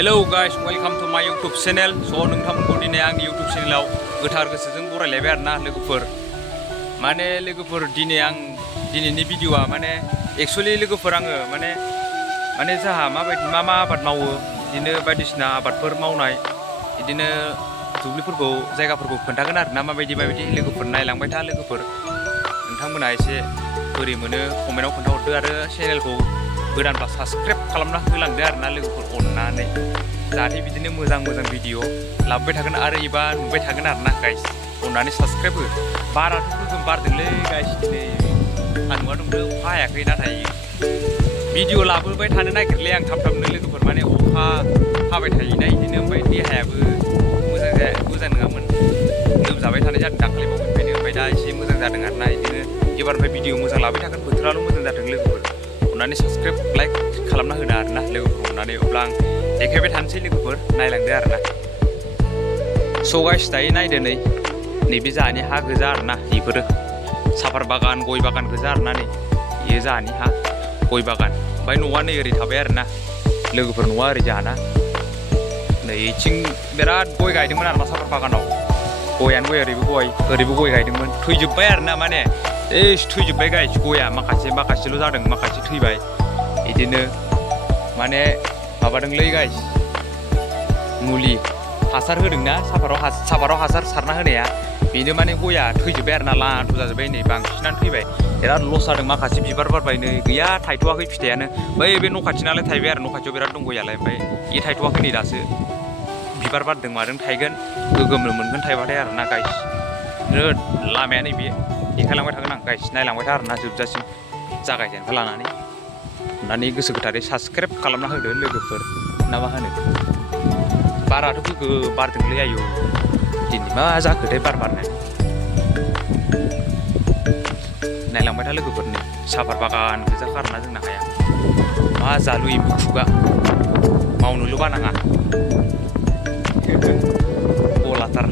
Hello guys, welcome to my YouTube channel. So नोंथांमोनखौ दिनै आंनि YouTube channelआव गोथार गोसोजों बरायलायबाय आरोना लोगोफोर। माने लोगोफोर दिनैनि भिडिअआ माने एक्चुअली लोगोफोर आङो माने जाहा माबायदि मा आबाद मावो बिदिनो बायदिसिना आबादफोर मावनाय बिदिनो दुब्लिफोरखौ जायगाफोरखौ खोन्थागोन आरोना माबायदि लोगोफोर नायलांबाय था लोगोफोर। नोंथांमोना एसे बोरै मोनो कमेन्टआव खोन्थाहरदो आरो चेनेलखौ गोदानब्ला साबस्क्राइब खालामना होलांदो आरोना लोगोफोर अननानै जाहाथे बिदिनो मोजां भिडिअ लाबोबाय थागोन आरो एबा नुबाय थागोन आरोना गाइस अननानै साबस्क्राइब हो। बाराथ' गोगोम बारदोंलै गाइस दिनै सान्दुंआ दुंदों अखा हायाखै नाथाय भिडिअ लाबोबाय थानो नागिरलै आं थाब-थाबनो लोगोफोर माने अखा हाबाय थायोना बिदिनो ओमफ्राय देहायाबो मोजां नङामोन लोमजाबाय थानाय जादों दाखालिबावनिफ्रायनो ओमफ्राय दा एसे मोजां जादों आरोना बिदिनो एबारनिफ्राय भिडिअ मोजां लाबाय थागोन बोथोराल' मोजां जादों लोगोफोर अननानै साबस्क्राइब लाइक खालामना होनो आरोना लोगोफोर अननानै अब्ला आं देखायबाय थानोसै लोगोफोर नायलांदो आरोना। स' गाइस दायो नायदो नैबे जाहानि हा गोजा आरोना बेफोरो साफार बागान गय बागान गोजा आरोना नै बेयो जाहानि हा गय बागान ओमफ्राय न'आ नै ओरै थाबाय आरोना लोगोफोर न'आ ओरै जाहाना नै इथिं बिराद गय गायदोंमोन आरोना साफार बागानाव गयानो गय ओरैबो गय गायदोंमोन थैजोब्बाय आरोना माने थैजोब्बाय गाइस गया माखासेल' जादों माखासे थैबाय बिदिनो माने माबादोंलै गाइस मुलि हासार होदोंना साफाराव हासार सारना होनाया बेनो माने गया थैजोब्बाय आरोना लाथु जाजोब्बाय नै बांसिनानो थैबाय बिराद लस जादों माखासे बिबार बारबाय नै गैया थायथ'वाखै फिथाइयानो बै बे न' खाथिनालाय थायबाय आरो न' खाथियाव बिराद दं गयालाय ओमफ्राय बे थायथ'वाखै नै दासो बिबार बारदों मादों थायगोन गोगोमनो मोनगोन थायबाथाय आरोना गाइस बिराद लामाया नैबे देखायलांबाय थागोन आं गाइस नायलांबाय था आरोना जोबजासिम जागायजेननिफ्राय लानानै गोसो गोथारै साबस्क्राइब खालामना होदो लोगोफोर ना मा होनो बाराथ' गोगो बारदोंलै आयौ दिनै मा जाखोथाय बारनानै नायलांबाय था लोगोफोरनि साफार बागान गोजा खारना जोंना हाया मा जालु एम्फौ खुगा मावनोल' बानाङा गलाथार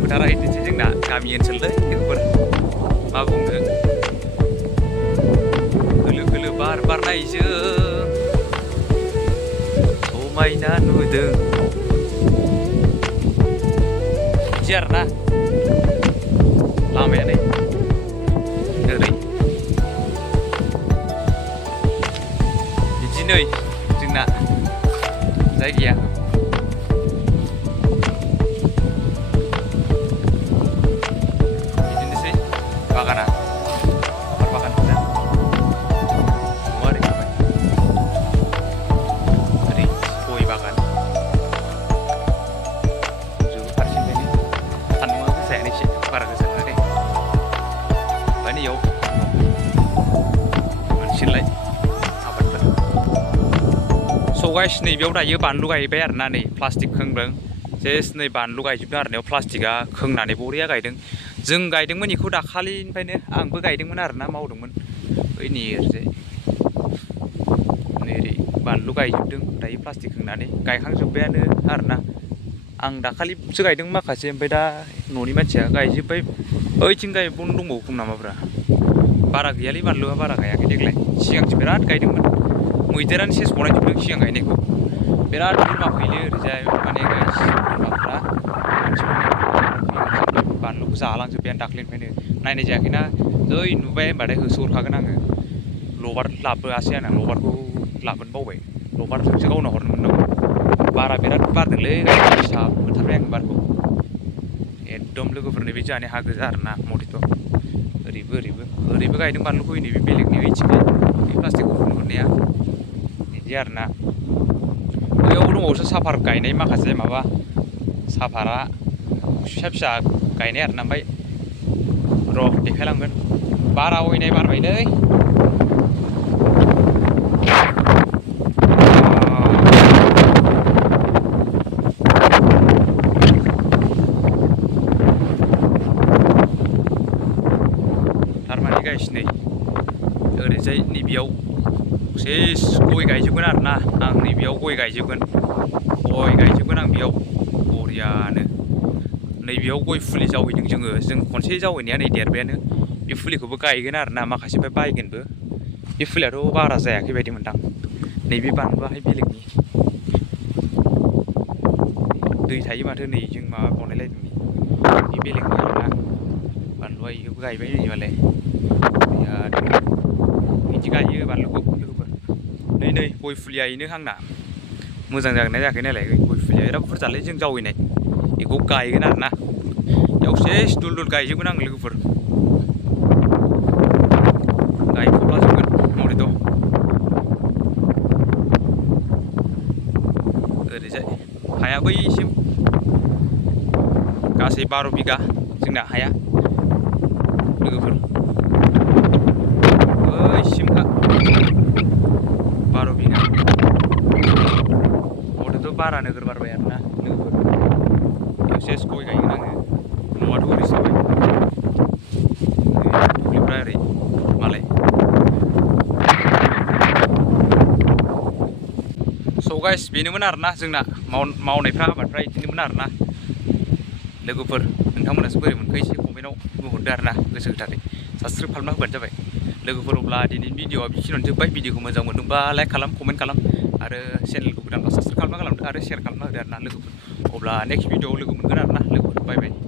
फोथारा बिदिनोसै जोंना गामि ओनसोललै लोगोफोर मा बुंनो खोलो बार बारनायजों समायना नुदों बिदि आरोना लामाया नै ओरै बिदि नै जोंना जायगाया बिदिनोसै बागाना साफार बागान गोजा ओरै थाबाय ओरै गय बागान जोबो फारसेनिफ्रायनो सान्दुंआ गोसायानो एसे बारा गोसा नङा दे ओमफ्राय नैयाव मोनसेलाय आबादफोर स' गाइस नैबेयाव दायो बानलु गायबाय आरोना नै प्लास्टिक खोंदों जेस्ट नै बानलु गायजोबदों आरो प्लास्टिकआ खोंनानै बरिया गायदों जों गायदोंमोन बेखौ दाखालिनिफ्रायनो आंबो गायदोंमोन आरोना मावदोंमोन ओइ नै ओरैजाय नै ओरै बानलु गायजोबदों दायो प्लास्टिक खोंनानै गायखांजोब्बायानो आरोना आं दाखालिसो गायदों माखासे ओमफ्राय दा न'नि मानसिया गायजोब्बाय ओइथिं गायबावनो दंबावो खोम नामाब्रा बारा गैयालै बानलुआ बारा गायाखै देग्लाय सिगांसो बिराद गायदोंमोन मैदेरानो सेस बनायजोबदों सिगां गायनायखौ बिराद बोरमा फैयो ओरैजाय माने गाइस बोरमाफ्रा बानलुखौ जालांजोब्बायानो दाख्लैनिफ्रायनो नायनाय जायाखैना जै नुबाय होनबाथाय होसोहरखागोन आङो लबार लाबोआसै आंना लबारखौ लाबोनो बावबाय लबारजोंसो गावना हरनो मोननांगौ बारा बिराद बारदोंलै साब मोनथारबाय आङो बारखौ एकदम लोगोफोरनि बे जोंहानि हा गोजा आरोना मथेथ' ओरैबो गायदों बानलुखौ नैबे बेलेगनि ओइथिंजाय बे प्लास्टिकखौ हरनाया बिदि आरोना बैयाव दंबावोसो साफार गायनाय माखासे माबा साफारा फिसा गायनाय आरोना ओमफ्राय र' देखायलांगोन बारा अयनाय बारबायलै थारमाने गाइस नै ओरैजाय नैबेयाव सेस गय गायजोबगोन आरोना आं नैबेयाव गय गायजोबगोन आं बेयाव बरियानो नैबेयाव गय फुलि जावैदों जों खनसे जावैनाया नै देरबायानो बे फुलिखौबो गायगोन आरोना माखासेनिफ्राय बायगोनबो बे फुलियाथ' बारा जायाखै बायदि मोनदां नैबे बानलुआहाय बेलेगनि दै थायो माथो नै जों माबा बनायलायदों बे बेलेगनि आरोना बानलुआ इखौबो गायबाय नै मालाय बिराद बिदि गायो बानलुखौ लोगोफोर नै गय फुलिया इनो आंना मोजां जागोन ना जायाखै नायलाय गय फुलिया बिराद बुरजालै जों जावैनाय बेखौ गायगोन आरोना बेयाव सेस दुल गायजोबगोन आं लोगोफोर गायफबलाजोबगोन मरेथ' ओरैजाय हाया बैसिम गासै 12 बिगा जोंना हाया लोगोफोर बैसिमखा 12 बिगा मथेथ' बारा नोगोर बारबाय आरोना लोगोफोर बेयाव सेस गय गायगोन आङो न'आथ' ओरैसो जाबाय दुब्लिफ्रा ओरै मालाय स' गाइस बेनोमोन आरोना जोंना मावनायफ्रा आबादफ्रा बिदिनोमोन आरोना लोगोफोर नोंथांमोनासो बोरै मोनखो एसे कमेन्टआव बुंहरदो आरोना गोसो गोथारै साबसक्राइब खालामना होबानो जाबाय लोगोफोर अब्ला दिनैनि भिडिअआ बेखिनियावनो जोब्बाय भिडिअखौ मोजां मोनदोंबा लाइक खालाम कमेन्ट खालाम आरो चेनेलखौ गोदानबा साबसक्राइब खालामना गालांदो आरो शेयार खालामना होदो आरोना लोगोफोर अब्ला नेक्स्ट भिडिअआव लोगो मोनगोन आरोना लोगोफोर बाय बाय